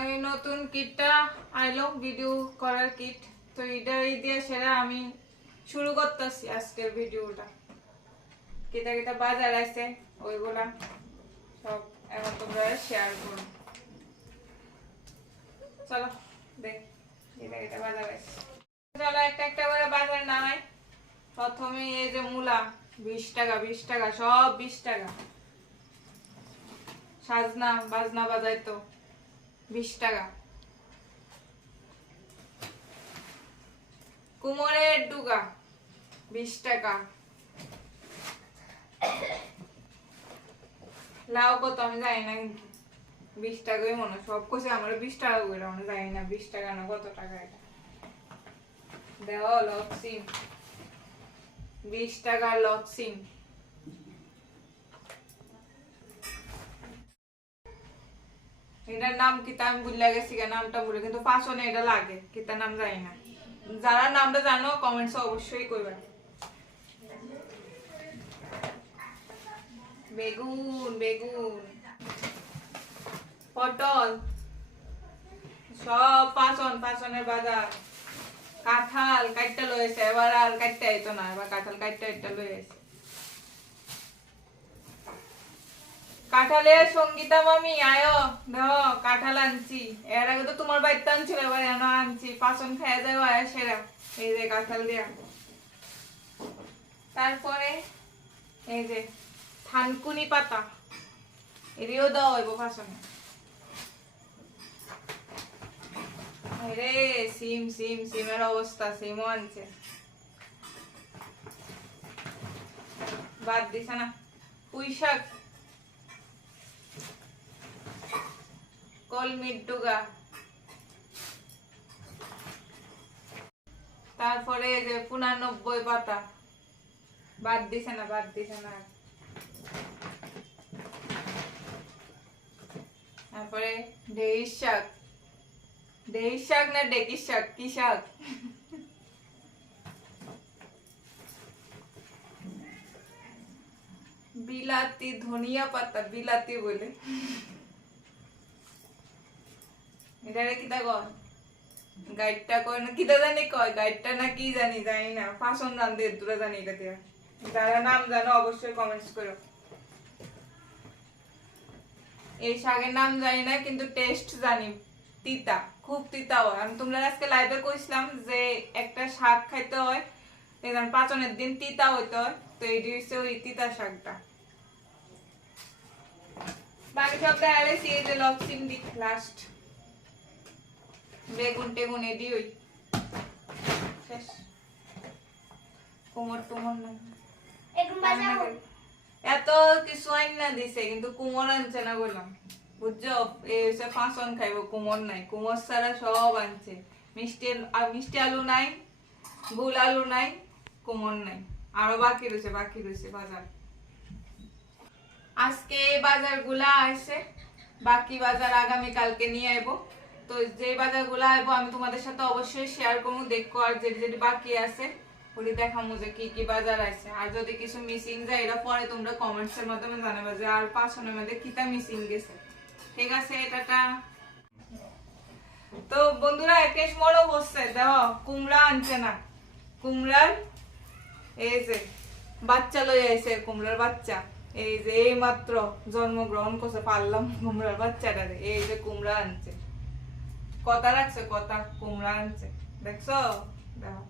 আমি নতুন কিটটা আইলো ভিডিও করার কিট। তো এটা এই দিয়ে সেটা আমি শুরু করতেছি আজকের ভিডিওটা। কিতা কিতা বাজার আছে, ওইগুলা সব এখন তোমরা শেয়ার করো। চলো সাজনা, বাজনা বাজাই তো বিশ টাকা। কুমোরের ডুগা, বিশ টাকা। লাউ কত, আমি জানি না কিন্তু। বিশ টাকাই মনে হয়। সব কিছু আমার বিশ টাকা করে আমরা জানি না বিশ টাকা না কত টাকা এটা। দেওয়া লক্সিম বিশ টাকা লক্সিম এটার নাম কিতা আমি ভুলে গেছি নামটা ভুলে, কিন্তু পাঁচনে এটা লাগে কিতা নাম জানি না। যারা নামটা জানো কমেন্টস অবশ্যই করবে বেগুন বেগুন। পটল। সব পাঁচন পাঁচনের বাজার। কাঁঠাল, কাইটটা লয়েছে এবার আর কাইটটা আইতো না, এবার কাঁঠাল, কাইটটা এটা লয়ে আছে কাঁঠালের সঙ্গীতা মামি, আয়ো দেখো কাঁঠাল আনছি। এর আগে তো তোমার বাড়িতে আনছিল, এবার এনে আনছি। পাচন খাইয়া যাব আয়া সেরা। এই যে কাঁঠাল দিয়া। তারপরে এই যে থানকুনি পাতা। এরিও দাও হইব পাচনে রে সিম সিম, সিমের অবস্থা, সিমও আনছে। বাদ দিছে না। পুঁই শাক কলমির ডুগা। তারপরে যে পুনানব্বই পাতা। বাদ দিছে না, বাদ দিছে না। তারপরে ঢেই শাক। ঢেই শাক না ডেকি শাক? কি শাক? বিলাতি, ধনিয়া পাতা, বিলাতি বলে। এটারে কিতা কয়? গাইডটা কয় না, কিতা জানি কয়? গাইডটা না কি জানি জানি না। ফাঁসন রান্ধে দূরে জানি এটা দিয়া। যারা নাম জানো, অবশ্যই কমেন্টস করো। এই শাকের নাম জানি না, কিন্তু টেস্ট জানি। তিতা, খুব তিতা হয়। আমি তোমরা আজকে লাইভে কইছিলাম যে একটা শাক খাইতে হয় দেখলাম পাচনের দিন তিতা হইতে তো এটি হচ্ছে ওই তিতা শাকটা। বাকি সব দেখা গেছে দিক লাস্ট বেগুন টেগুন এডি ওই। শেষ। কোমর টুমর না। এত কিছু আইন না দিছে কিন্তু কুমোর আনছে না বললাম। বুঝছ? হচ্ছে ফাঁসন খাইবো কুমোর নাই। কুমোর ছাড়া সব আনছে। মিষ্টি মিষ্টি আলু নাই গুল আলু নাই কুমোর নাই। আরও বাকি রয়েছে বাকি রয়েছে বাজার। আজকে বাজারগুলা আছে বাকি বাজার আগামী কালকে নিয়ে আইবো। তো যে বাজারগুলা আইবো, আমি তোমাদের সাথে অবশ্যই শেয়ার করব। দেখো আর যেটি যেটি বাকি আছে ওটি দেখামু যে কি কি বাজার আছে। আর যদি কিছু মিসিং যায় এটা পরে তোমরা কমেন্টস এর মাধ্যমে জানাবে যে আর পাঁচশোর মধ্যে কিটা মিসিং গেছে। ঠিক আছে টাটা তো বন্ধুরা, একেশ মরও বসছে দেখো, কুমড়া আনছে না। কুমড়ার এই যে, বাচ্চা লই আইছে কুমড়ার বাচ্চা। এই যে এই মাত্র জন্মগ্রহণ করছে পারলাম কুমড়ার বাচ্চাটারে। এই যে কুমড়া আনছে। কথা রাখছে কথা কুমড়া আনছে দেখছ দেখো